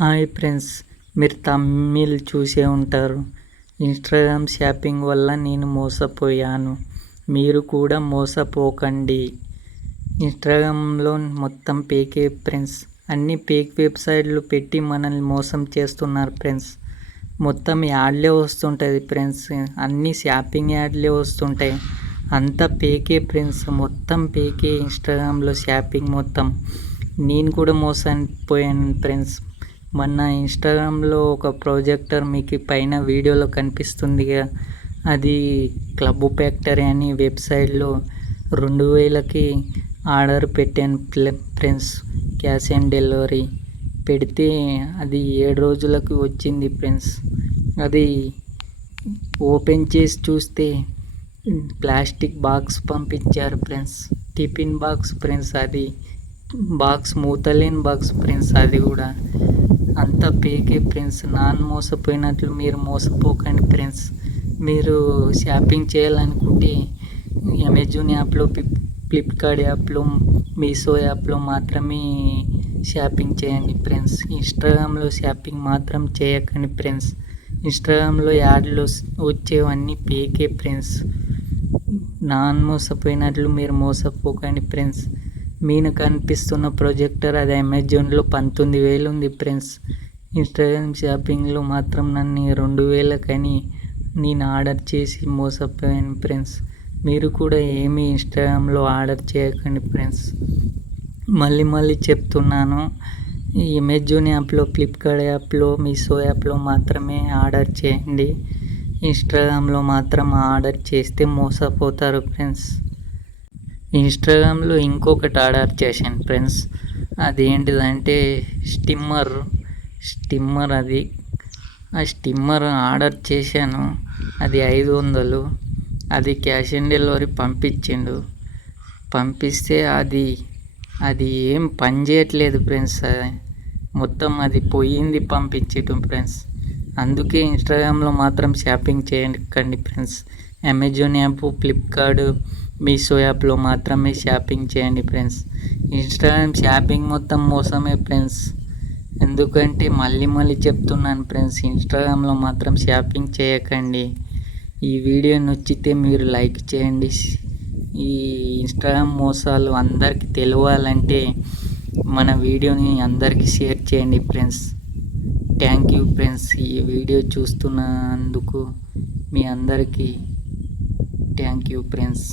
Hi friends మీరు తమిళ్ చూసే ఉంటారు. ఇన్స్టాగ్రామ్ షాపింగ్ వల్ల నేను మోసపోయాను. మీరు కూడా మోసపోకండి. ఇన్స్టాగ్రామ్లో మొత్తం పేకే ఫ్రెండ్స్. అన్ని పేక్ వెబ్సైట్లు పెట్టి మనల్ని మోసం చేస్తున్నారు ఫ్రెండ్స్. మొత్తం యాడ్లే వస్తుంటుంది ఫ్రెండ్స్. అన్ని షాపింగ్ యాడ్లే వస్తుంటాయి. అంతా పేకే ఫ్రెండ్స్. మొత్తం పేకే ఇన్స్టాగ్రామ్లో షాపింగ్ మొత్తం. నేను కూడా మోసపోయాను ఫ్రెండ్స్. మొన్న ఇన్స్టాగ్రామ్లో ఒక ప్రొజెక్టర్ మీకు పైన వీడియోలో కనిపిస్తుందిగా అది క్లబ్ ఫ్యాక్టరీ అని వెబ్సైట్లో రెండు వేలకి ఆర్డర్ పెట్టాను ఫ్రెండ్స్. క్యాష్ ఆన్ డెలివరీ పెడితే అది ఏడు రోజులకు వచ్చింది ఫ్రెండ్స్. అది ఓపెన్ చేసి చూస్తే ప్లాస్టిక్ బాక్స్ పంపించారు ఫ్రెండ్స్. టిఫిన్ బాక్స్ ఫ్రెండ్స్ అది. బాక్స్ మూతలేని బాక్స్ ఫ్రెండ్స్ అది కూడా. పేకే ఫ్రెండ్స్ నాన్ మోసపోయినట్లు మీరు మోసపోకండి ఫ్రెండ్స్. మీరు షాపింగ్ చేయాలనుకుంటే అమెజాన్ యాప్లో ఫ్లిప్కార్ట్ యాప్లో మీషో యాప్లో మాత్రమే షాపింగ్ చేయండి ఫ్రెండ్స్. ఇన్స్టాగ్రామ్లో షాపింగ్ మాత్రం చేయకండి ఫ్రెండ్స్. ఇన్స్టాగ్రామ్లో యాడ్లు వచ్చేవన్నీ పేకే ఫ్రెండ్స్. నాన్ మోసపోయినట్లు మీరు మోసపోకండి ఫ్రెండ్స్. మీకు కనిపిస్తున్న ప్రొజెక్టర్ అది అమెజాన్లో పంతొమ్మిది వేలు ఉంది ఫ్రెండ్స్. ఇన్స్టాగ్రామ్ షాపింగ్లో మాత్రం నన్ను రెండు వేలకని నేను ఆర్డర్ చేసి మోసపోయాను ఫ్రెండ్స్. మీరు కూడా ఏమీ ఇన్స్టాగ్రామ్లో ఆర్డర్ చేయకండి ఫ్రెండ్స్. మళ్ళీ మళ్ళీ చెప్తున్నాను ఈ అమెజాన్ యాప్లో ఫ్లిప్కార్ట్ యాప్లో మీషో యాప్లో మాత్రమే ఆర్డర్ చేయండి. ఇన్స్టాగ్రామ్లో మాత్రం ఆర్డర్ చేస్తే మోసపోతారు ఫ్రెండ్స్. ఇన్స్టాగ్రామ్లో ఇంకొకటి ఆర్డర్ చేశాను ఫ్రెండ్స్. అదేంటిదంటే స్టిమ్మర్. స్టిమ్మర్ అది. ఆ స్టిమ్మర్ ఆర్డర్ చేశాను. అది ఐదు వందలు. అది క్యాష్ ఆన్ డెలివరీ పంపించిండు. పంపిస్తే అది అది ఏం పని చేయట్లేదు ఫ్రెండ్స్. మొత్తం అది పోయింది పంపించటం ఫ్రెండ్స్. అందుకే ఇన్స్టాగ్రామ్లో మాత్రం షాపింగ్ చేయకండి friends. Amazon app Flipkart Meesho యాప్లో మాత్రమే షాపింగ్ చేయండి ఫ్రెండ్స్. ఇన్స్టాగ్రామ్ షాపింగ్ మొత్తం మోసమే ఫ్రెండ్స్. ఎందుకంటే మళ్ళీ మళ్ళీ చెప్తున్నాను ఫ్రెండ్స్ ఇన్స్టాగ్రామ్లో మాత్రం షాపింగ్ చేయకండి. ఈ వీడియో నచ్చితే మీరు లైక్ చేయండి. ఈ ఇన్స్టాగ్రామ్ మోసాలు అందరికీ తెలియాలంటే మన వీడియోని అందరికీ షేర్ చేయండి ఫ్రెండ్స్. Thank you friends. ఈ వీడియో చూస్తున్నందుకు మీ అందరికీ థ్యాంక్ యూ ఫ్రెండ్స్.